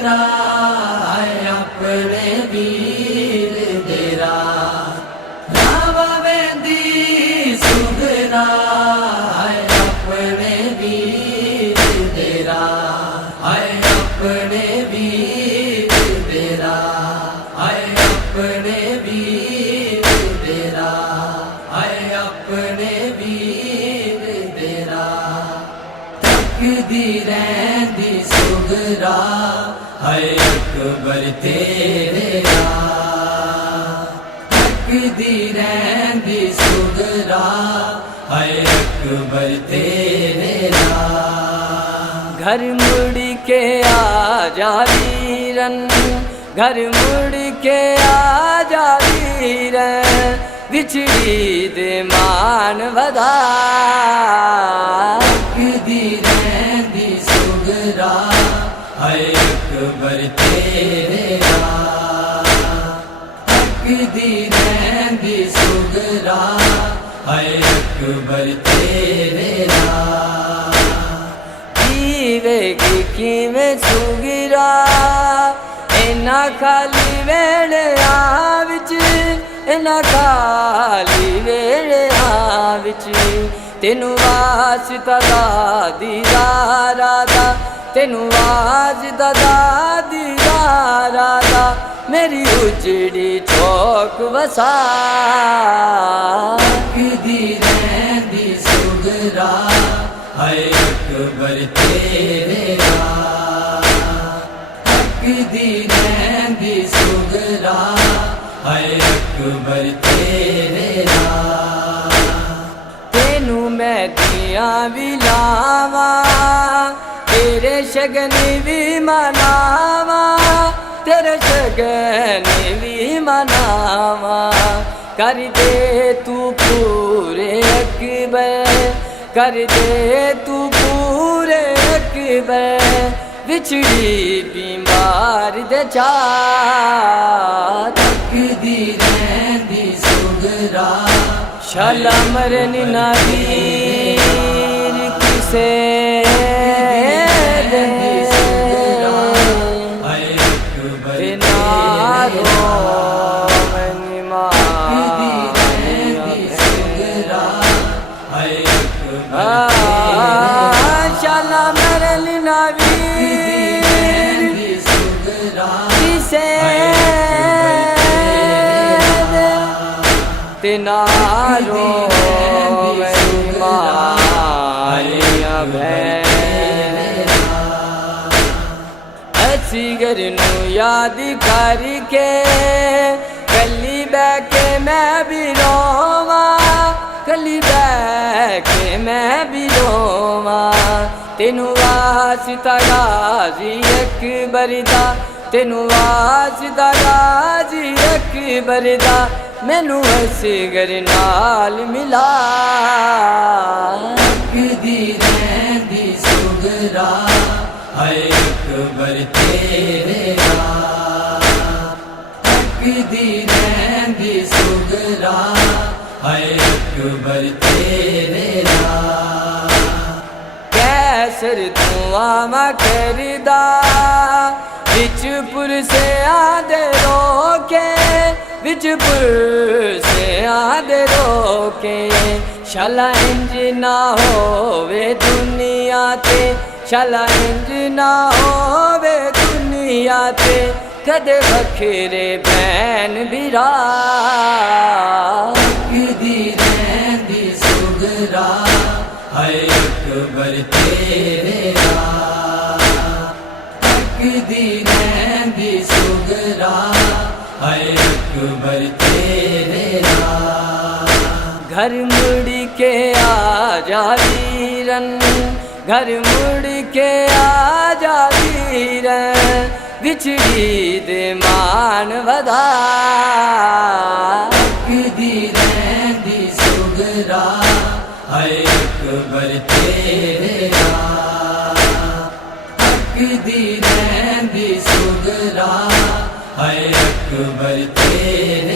सुगना है अपने वीर तेरा रावा वेंदी सुगना है अपने वीर तेरा है अपने वीर तेरा है अपने वीर तेरा है अपने वीर तेरा तकदी रहंदी सुगरा है अकबर तेरा तकदी रहंदी सुगरा है अकबर तेरा घर मुड़ के आ जा वीरन घर मुड़ के आ जा वीरन बिछड़ी दे मान वधा तकदी रहंदी सुगरा है अकबर तेरा तकदी रहंदी सुगरा है अकबर तेरा कीवेगी किवें सुगिरा इना खाली वेले विच इना खाली वेले विच तेनू वास्ता दादी राधा तेनू वास्ता दादी राधा मेरी उजड़ी चौक वसा तकदी रहंदी सुगरा है अकबर तेरा तकदी रहंदी सुगरा है अकबर तेरा तेनू मैं दिया भी लावा तेरे शगन भी मनावा तेरे शगन भी मनावा कर दे तू पूरे अकबर कर दे तू पूरे अकबर बिछड़ी बीमार दे चा तकदी रहंदी सुगरा शाला मरन ना वीर किसे रहंदी सुगरा है अकबर तेरा तकदी रहंदी सुगरा है अकबर शाला मरन ना वीर रहंदी सुगरा किसे तेनारो मारिया असीगर नू याद करके कली बैके मैं भी रोवा कली बैके मैं भी रोवा तेनू वास्ता गाजी अकबर दा तेनू वास्ता गाजी अकबर दा मैनू असगर नाल मिला तकदी रहंदी सुगरा है अकबर तेरा तकदी रहंदी सुगरा है अकबर तेरा कैसर दुआ करदा बिचपुर से आदे रोके बिचपुर से आदे रोके शाला इंज ना होवे दुनिया ते शाला इंज ना होवे दुनिया ते कदे बखरे बैन बिरा तकदी रहंदी सुगरा है अकबर तेरा तकदी रहंदी सुगरा है अकबर तेरा घर मुड़ के आ जा वीरन घर मुड़ के आ जा वीरन बिछड़ी दे मान वधा तकदी रहंदी सुगरा है अकबर तेरा तकदी रहंदी सुगरा है अकबर तेरा।